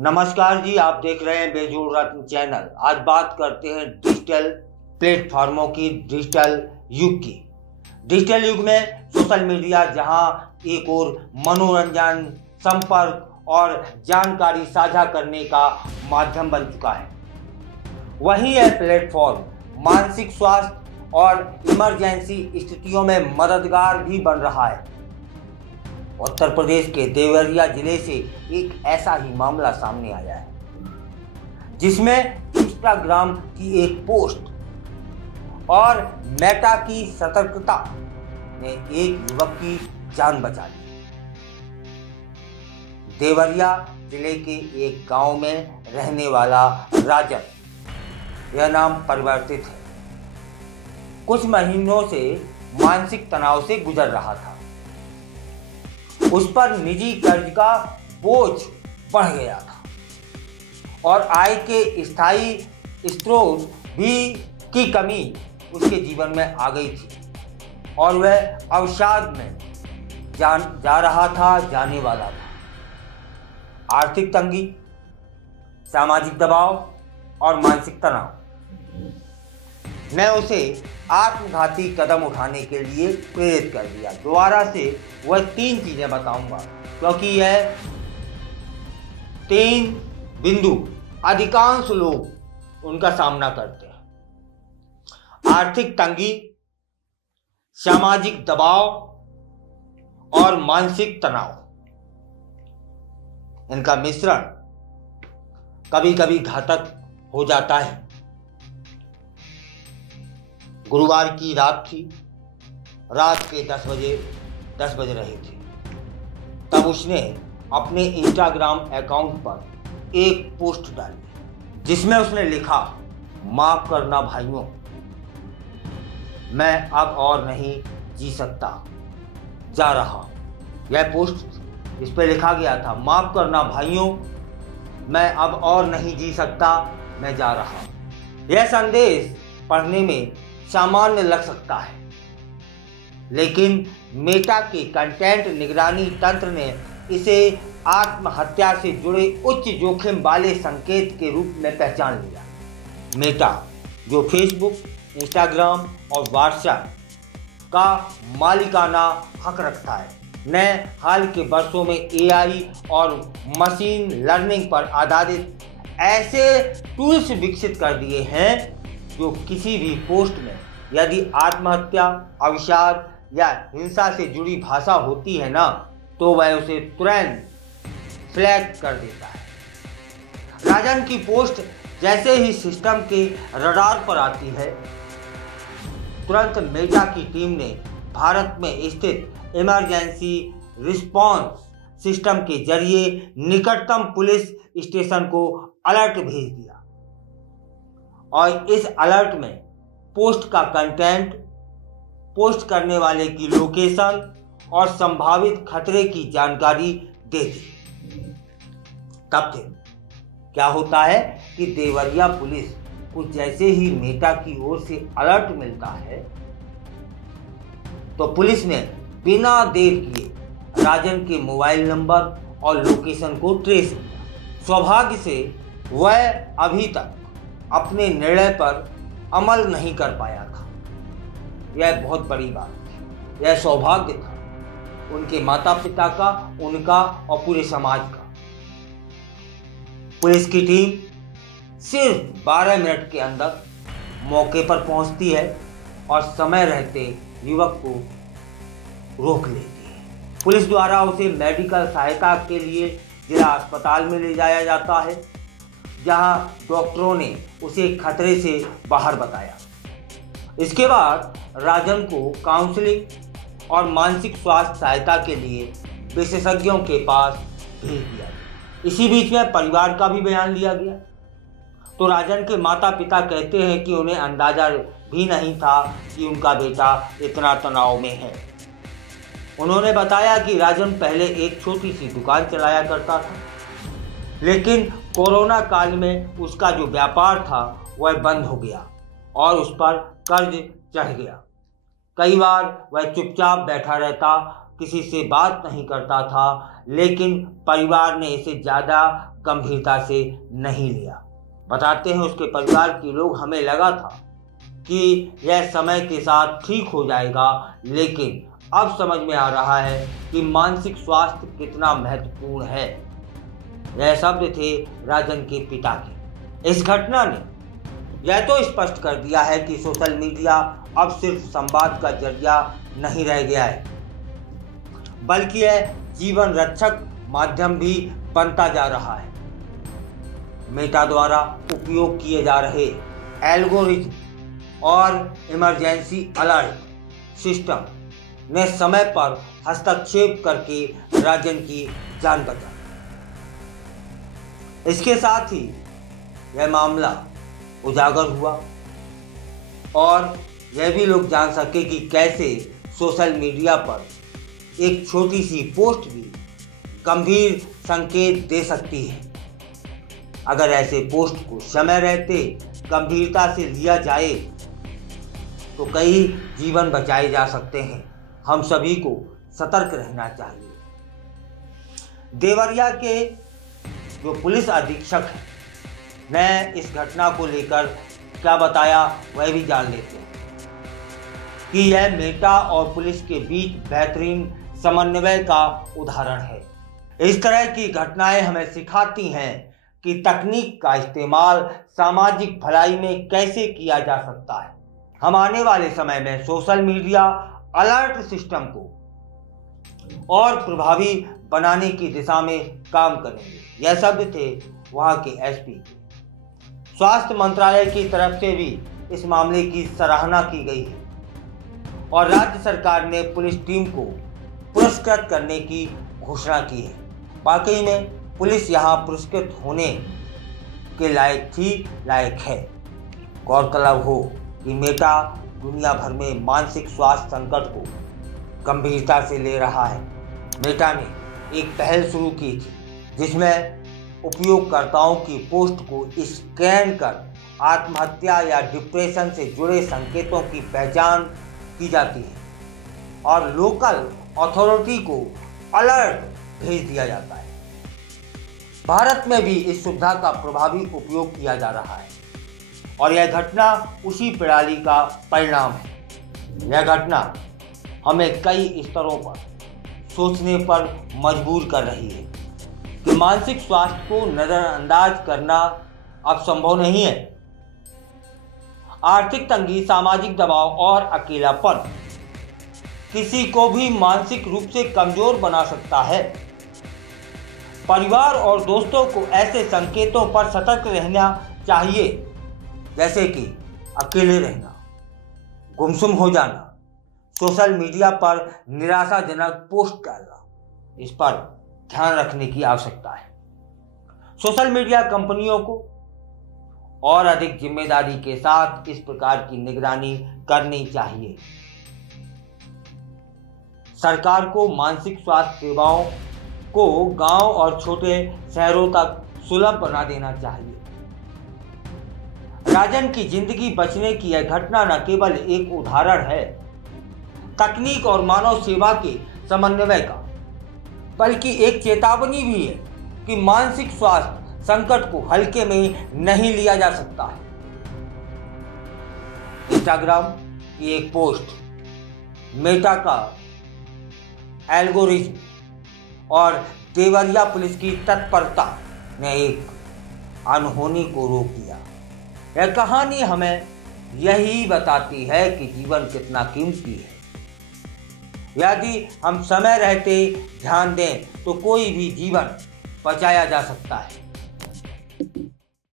नमस्कार जी, आप देख रहे हैं बेजोड़ रत्न चैनल। आज बात करते हैं डिजिटल प्लेटफॉर्मों की, डिजिटल युग की। डिजिटल युग में सोशल मीडिया जहां एक और मनोरंजन, संपर्क और जानकारी साझा करने का माध्यम बन चुका है, वहीं यह प्लेटफॉर्म मानसिक स्वास्थ्य और इमरजेंसी स्थितियों में मददगार भी बन रहा है। उत्तर प्रदेश के देवरिया जिले से एक ऐसा ही मामला सामने आया है, जिसमें इंस्टाग्राम की एक पोस्ट और मेटा की सतर्कता ने एक युवक की जान बचा ली। देवरिया जिले के एक गांव में रहने वाला राजन, यह नाम परिवर्तित है, कुछ महीनों से मानसिक तनाव से गुजर रहा था। उस पर निजी कर्ज का बोझ बढ़ गया था और आय के स्थायी स्रोत भी की कमी उसके जीवन में आ गई थी और वह अवसाद में जा रहा था, जाने वाला था। आर्थिक तंगी, सामाजिक दबाव और मानसिक तनाव ने उसे आत्मघाती कदम उठाने के लिए प्रेरित कर दिया। दोबारा से वह 3 चीजें बताऊंगा, क्योंकि यह 3 बिंदु अधिकांश लोग उनका सामना करते हैं। आर्थिक तंगी, सामाजिक दबाव और मानसिक तनाव। इनका मिश्रण कभी कभी घातक हो जाता है। गुरुवार की रात थी, रात के 10 बज रहे थे। तब उसने अपने इंस्टाग्राम अकाउंट पर एक पोस्ट डाली, जिसमें उसने लिखा, माफ करना भाइयों, मैं अब और नहीं जी सकता, जा रहा। यह पोस्ट, इस पर लिखा गया था, माफ करना भाइयों, मैं अब और नहीं जी सकता, मैं जा रहा। यह संदेश पढ़ने में सामान्य लग सकता है, लेकिन मेटा के कंटेंट निगरानी तंत्र ने इसे आत्महत्या से जुड़े उच्च जोखिम वाले संकेत के रूप में पहचान लिया। मेटा, जो फेसबुक, इंस्टाग्राम और व्हाट्सएप का मालिकाना हक रखता है, ने हाल के वर्षों में एआई और मशीन लर्निंग पर आधारित ऐसे टूल्स विकसित कर दिए हैं जो किसी भी पोस्ट में यदि आत्महत्या, अवसाद या हिंसा से जुड़ी भाषा होती है ना, तो वह उसे तुरंत फ्लैग कर देता है। राजन की पोस्ट जैसे ही सिस्टम के रडार पर आती है, तुरंत मेटा की टीम ने भारत में स्थित इमरजेंसी रिस्पॉन्स सिस्टम के जरिए निकटतम पुलिस स्टेशन को अलर्ट भेज दिया और इस अलर्ट में पोस्ट का कंटेंट, पोस्ट करने वाले की लोकेशन और संभावित खतरे की जानकारी दे दी। तब फिर क्या होता है कि देवरिया पुलिस को जैसे ही मेटा की ओर से अलर्ट मिलता है, तो पुलिस ने बिना देर किए राजन के मोबाइल नंबर और लोकेशन को ट्रेस किया। सौभाग्य से वह अभी तक अपने निर्णय पर अमल नहीं कर पाया था। यह बहुत बड़ी बात थी। यह सौभाग्य था उनके माता पिता का, उनका और पूरे समाज का। पुलिस की टीम सिर्फ 12 मिनट के अंदर मौके पर पहुंचती है और समय रहते युवक को रोक लेती है। पुलिस द्वारा उसे मेडिकल सहायता के लिए जिला अस्पताल में ले जाया जाता है, जहां डॉक्टरों ने उसे खतरे से बाहर बताया। इसके बाद राजन को काउंसलिंग और मानसिक स्वास्थ्य सहायता के लिए विशेषज्ञों के पास भेज दिया गया। इसी बीच में परिवार का भी बयान लिया गया। तो राजन के माता पिता कहते हैं कि उन्हें अंदाजा भी नहीं था कि उनका बेटा इतना तनाव में है। उन्होंने बताया कि राजन पहले एक छोटी सी दुकान चलाया करता था, लेकिन कोरोना काल में उसका जो व्यापार था वह बंद हो गया और उस पर कर्ज चढ़ गया। कई बार वह चुपचाप बैठा रहता, किसी से बात नहीं करता था, लेकिन परिवार ने इसे ज़्यादा गंभीरता से नहीं लिया। बताते हैं उसके परिवार के लोग, हमें लगा था कि यह समय के साथ ठीक हो जाएगा, लेकिन अब समझ में आ रहा है कि मानसिक स्वास्थ्य कितना महत्वपूर्ण है। यह शब्द थे राजन के पिता के। इस घटना ने यह तो स्पष्ट कर दिया है कि सोशल मीडिया अब सिर्फ संवाद का जरिया नहीं रह गया है, बल्कि यह जीवन रक्षक माध्यम भी बनता जा रहा है। मेटा द्वारा उपयोग किए जा रहे एल्गोरिथम और इमरजेंसी अलर्ट सिस्टम ने समय पर हस्तक्षेप करके राजन की जान बचाई। इसके साथ ही यह मामला उजागर हुआ और यह भी लोग जान सके कि कैसे सोशल मीडिया पर एक छोटी सी पोस्ट भी गंभीर संकेत दे सकती है। अगर ऐसे पोस्ट को समय रहते गंभीरता से लिया जाए तो कई जीवन बचाए जा सकते हैं। हम सभी को सतर्क रहना चाहिए। देवरिया के जो पुलिस अधीक्षक हैं ने इस घटना को लेकर क्या बताया वह भी जान लेते हैं कि यह मेटा और पुलिस के बीच बेहतरीन समन्वय का उदाहरण है। इस तरह की घटनाएं हमें सिखाती हैं कि तकनीक का इस्तेमाल सामाजिक भलाई में कैसे किया जा सकता है। हम आने वाले समय में सोशल मीडिया अलर्ट सिस्टम को और प्रभावी बनाने की दिशा में काम करेंगे। यह शब्द थे वहां के एसपी। स्वास्थ्य मंत्रालय की तरफ से भी इस मामले की सराहना की गई है और राज्य सरकार ने पुलिस टीम को पुरस्कृत करने की घोषणा की है। वाकई में पुलिस यहाँ पुरस्कृत होने के लायक है। गौरतलब हो कि मेटा दुनिया भर में मानसिक स्वास्थ्य संकट को गंभीरता से ले रहा है। मेटा ने एक पहल शुरू की थी जिसमें उपयोगकर्ताओं की पोस्ट को स्कैन कर आत्महत्या या डिप्रेशन से जुड़े संकेतों की पहचान की जाती है और लोकल अथॉरिटी को अलर्ट भेज दिया जाता है। भारत में भी इस सुविधा का प्रभावी उपयोग किया जा रहा है और यह घटना उसी प्रणाली का परिणाम है। यह घटना हमें कई स्तरों पर सोचने पर मजबूर कर रही है कि मानसिक स्वास्थ्य को नजरअंदाज करना अब संभव नहीं है। आर्थिक तंगी, सामाजिक दबाव और अकेलापन किसी को भी मानसिक रूप से कमजोर बना सकता है। परिवार और दोस्तों को ऐसे संकेतों पर सतर्क रहना चाहिए, जैसे कि अकेले रहना, गुमसुम हो जाना, सोशल मीडिया पर निराशाजनक पोस्ट डालना। इस पर ध्यान रखने की आवश्यकता है। सोशल मीडिया कंपनियों को और अधिक जिम्मेदारी के साथ इस प्रकार की निगरानी करनी चाहिए। सरकार को मानसिक स्वास्थ्य सेवाओं को गांव और छोटे शहरों तक सुलभ बना देना चाहिए। राजन की जिंदगी बचने की यह घटना न केवल एक उदाहरण है तकनीक और मानव सेवा के समन्वय का, बल्कि एक चेतावनी भी है कि मानसिक स्वास्थ्य संकट को हल्के में नहीं लिया जा सकता है। इंस्टाग्राम की एक पोस्ट, मेटा का एल्गोरिथम और देवरिया पुलिस की तत्परता ने एक अनहोनी को रोक दिया। यह कहानी हमें यही बताती है कि जीवन कितना कीमती है। यदि हम समय रहते ध्यान दें तो कोई भी जीवन बचाया जा सकता है।